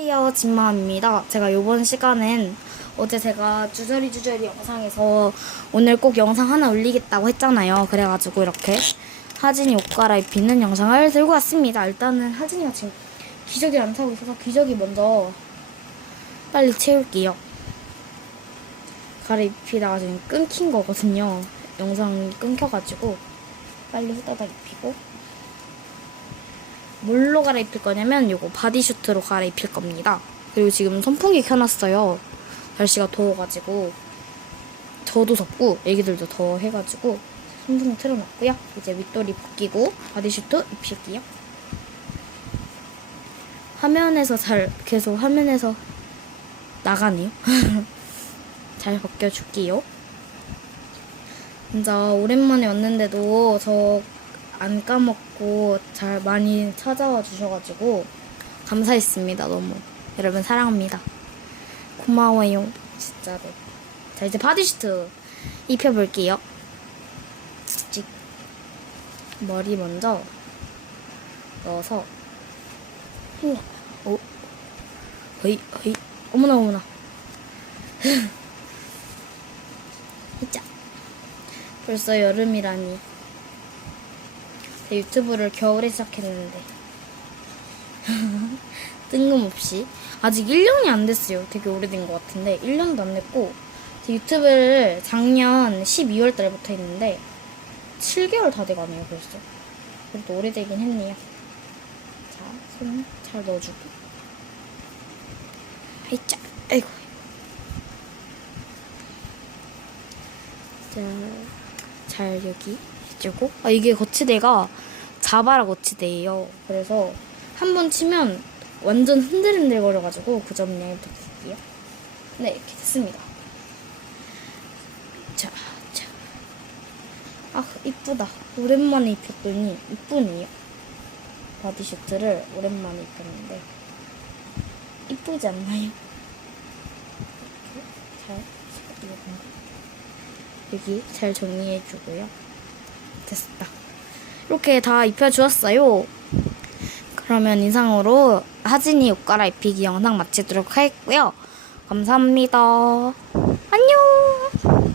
안녕하세요 진마입니다. 제가 이번 시간엔 어제 제가 주저리 주저리 영상에서 오늘 꼭 영상 하나 올리겠다고 했잖아요. 그래가지고 이렇게 하진이 옷 갈아입히는 영상을 들고 왔습니다. 일단은 하진이가 지금 기저귀를 안 타고 있어서 기저귀 먼저 빨리 채울게요. 갈아입히다가 지금 끊긴 거거든요. 영상이 끊겨가지고 빨리 후다닥 입히고 뭘로 갈아입힐 거냐면 요거 바디슈트로 갈아입힐 겁니다. 그리고 지금 선풍기 켜놨어요. 날씨가 더워가지고 저도 덥고 애기들도 더워해가지고 선풍기 틀어놨고요. 이제 윗돌이 벗기고 바디슈트 입힐게요. 화면에서 잘 계속 화면에서 나가네요. 잘 벗겨줄게요. 진짜 오랜만에 왔는데도 저 안 까먹고 잘 많이 찾아와 주셔가지고 감사했습니다. 너무 여러분 사랑합니다. 고마워요. 진짜로. 자 이제 바디슈트 입혀볼게요. 찍. 머리 먼저 넣어서. 오. 허이 허이. 어머나 어머나. 자. 벌써 여름이라니. 제 유튜브를 겨울에 시작했는데 뜬금없이 아직 1년이 안 됐어요. 되게 오래된 것 같은데 1년도 안 됐고 제 유튜브를 작년 12월 달부터 했는데 7개월 다 돼가네요. 벌써 그래도 오래되긴 했네요. 자, 손 잘 넣어주고 아이짜 아이고 자, 잘 여기 해주고 아 이게 거치대가 자바라 거치대예요. 그래서 한 번 치면 완전 흔들흔들 거려가지고 그 점 양해 부탁드릴게요. 네 이렇게 됐습니다. 자, 자. 아 이쁘다. 오랜만에 입혔더니 이쁘네요. 바디슈트를 오랜만에 입혔는데 이쁘지 않나요? 이렇게 잘. 여기 잘 정리해주고요. 됐다. 이렇게 다 입혀주었어요. 그러면 이상으로 하진이 옷 갈아입히기 영상 마치도록 하겠고요. 감사합니다. 안녕!